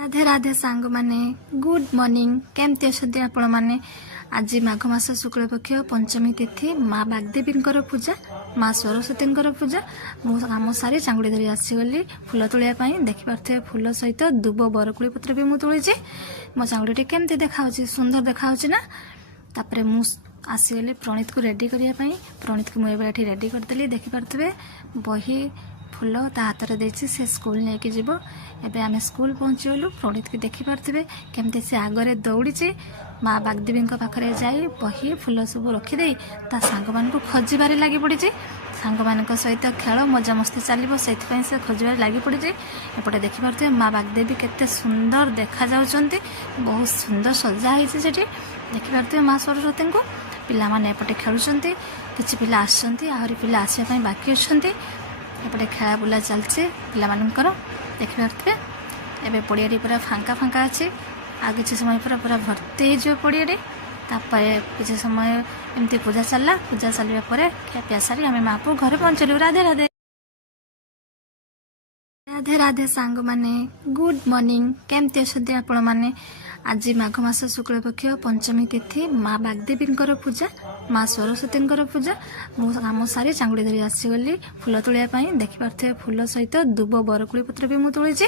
राधे राधे सांग माने good morning केमती अच्छे आपण मैंने आज माघ मास शुक्ल पक्ष पंचमी तिथि माँ बागदेवी पूजा माँ सरस्वती पूजा मुझ सारी चांगुड़ी धरी आसीगली फुल तोड़ाई देखिपे फुल सहित दुब बरकुड़ी पत्र भी मुझे तोड़ी मो चांगुड़ी केमती देखा सुंदर देखा ना तापर मु आसीगली प्रणीत को रेडी करने प्रणीत को मुझे रेडी करदेली देखिपे बही फुल ता हाथ में देसी से स्कूल लेके जीव एबे आमे स्कूल पहुँचीगलु प्रणीत को देखिपे केमती से आगरे दौड़ी माँ बागदेवी पाखे जाई बही फुल सब रखीदे ता सांग मान खोजार लगी पड़ी सांग मान सहित खेल मजामस्ती चलो से खोजार लगी पड़ी एपटे देखिपे माँ बागदेवी केते सुंदर देखा जाउछंती बहुत सुंदर सजा होती देखिपे माँ सरस्वती को पिला माने एपटे खेलुछंती किछि पिला आछंती आहरी पिला आसिया पई बाकी अछंती एपटे खेला बुला चलছে पिलामानंकर देखिपे एबे पड़िया पूरा फांका फांका अच्छे आ किसी समय पूरा भर्ती हो पड़िया तापर किसी समय एमती पूजा चलला पूजा चलवा पर खियापिया सारी आम माँ को घर पहुँचलु राधे राधे राधे राधे सांग माने गुड मॉर्निंग केमती अच्छे आपण मैंने आज माघ मास शुक्ल पक्ष पंचमी तिथि माँ बागदेवी पूजा माँ सरस्वती पूजा मुझ सारी चांगुड़ी धरी आसीगली फुल तोड़ाई देखिपे फुल सहित दुब बरकुड़ी पत्र भी मुझे तोड़ी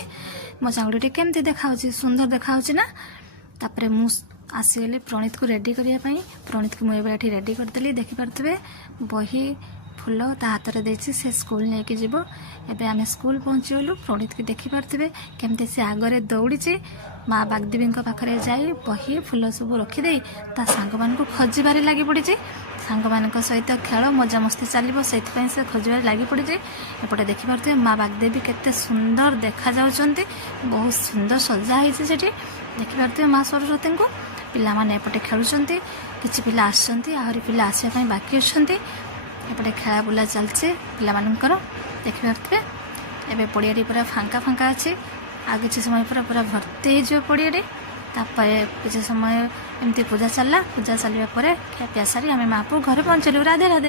मो चांगुड़ी केमती देखा सुंदर देखा ना तापर मु आसीगली प्रणीत को रेडी करने प्रणीत को मुझे रेडी करदेली देखिपे बही फुल ता हाथ में देसी से स्कूल लेके जीव एबे आमे स्कूल पहुँचीगलु प्रणीत को देखिपे केमती से आगरे दौड़ी माँ बागदेवी पाखे जाई बही फुल सब रखीदे ता सांग मान खोजार लगी पड़ी सांग मान सहित खेल मजामस्ती चलो से खोजार लगी पड़ी एपटे देखिपे माँ बागदेवी केते सुंदर देखा जाउछंती बहुत सुंदर सजा होती देखिपे माँ सरस्वती को पिला माने एपटे खेलुछंती किछि पिला आछंती आहरी पिला आसिया पई बाकी अछंती एपटे खेला बुला चलছে पिलामानंकर देखिपे एबे पड़िया पूरा फांका फांका अच्छे आ किसी समय पूरा भर्ती हो पड़िया तापर किसी समय एमती पूजा चलला पूजा चलवा पर खियापिया सारी आम माँ को घर पहुँचलु राधे राधे।